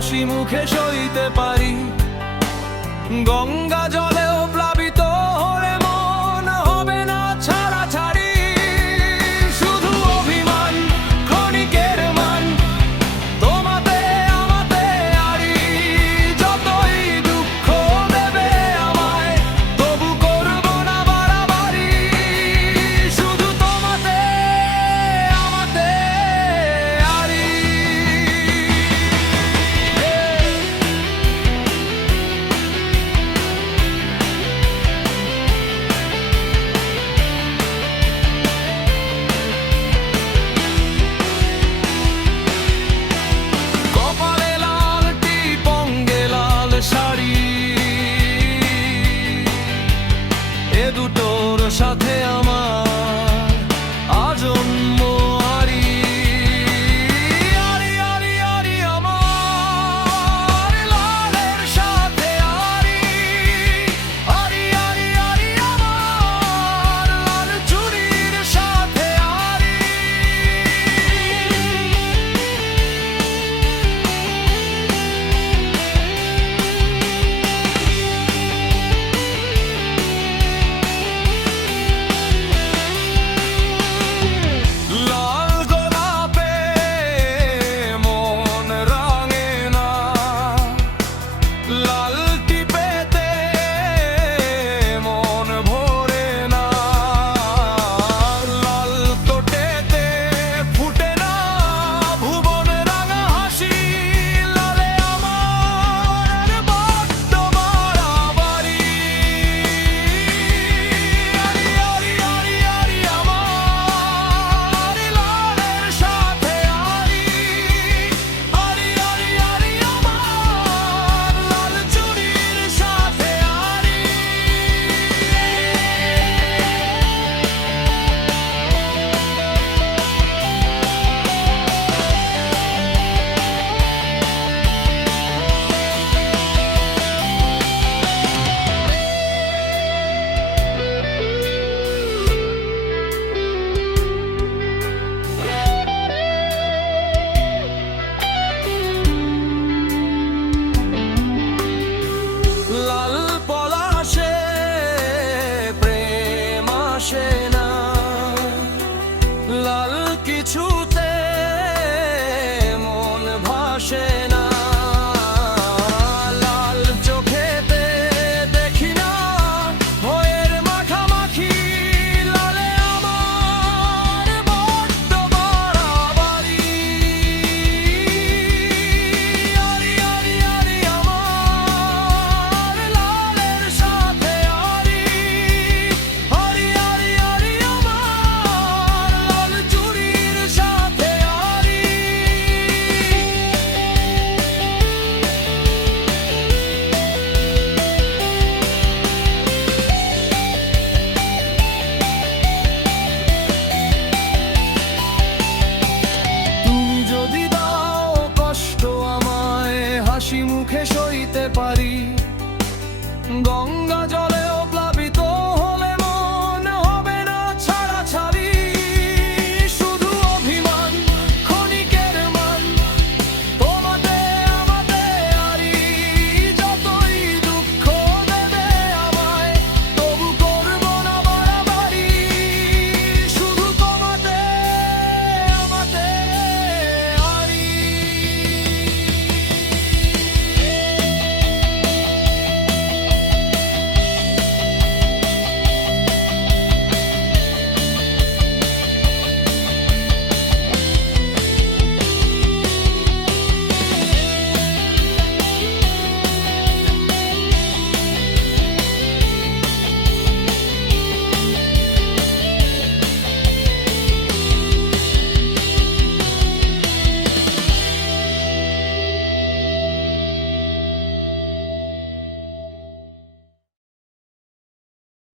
হাসি মুখে সইতে পারি। গঙ্গা জলেও প্লাবিত হলে মন হবে না ছাড়াছাড়ি। শুধু অভিমান ক্ষণিকের মান, তোমাতে আমাতে আরি। যতই দুঃখ দেবে আমায়, তবু করব না বাড়াবাড়ি। শুধু তোমাতে আমাতে আরি। কপালে লাল টিপ, অঙ্গে লাল শাড়ি, এ দুটোর সাথে আমার আজন্ম আরি। আরি আরি আরি আমার লালের সাথে আরি। আরি আরি আরি আমার লাল চুড়ির সাথে আরি। লাল গোলাপে মন রাঙে না, লাল টিপেতে মন ভরে না। লাল তোটেতে ফুটে না ভুবন রাঙা হাসি। লালে আমার বড্ড বাড়াবাড়ি। আরি আরি আরি আরি আমার লালের সাথে আরি। আরি আরি আরি আমার লাল চুড়ির সাথে আরি। লাল পলাশে প্রেম আসে না, লাল কিছুতে মন ভাসে না। লাল চোখেতে দেখি না ভয়ের মাখামাখি। লালে আমার বড্ড বাড়াবাড়ি। আরি আরি আরি আমার লালের সাথে আরি। আরি আরি আরি আমার লাল চুড়ির সাথে আরি। তুমি যদি দাও কষ্ট আমায়, হাসি মুখে সইতে পারি। গঙ্গা জল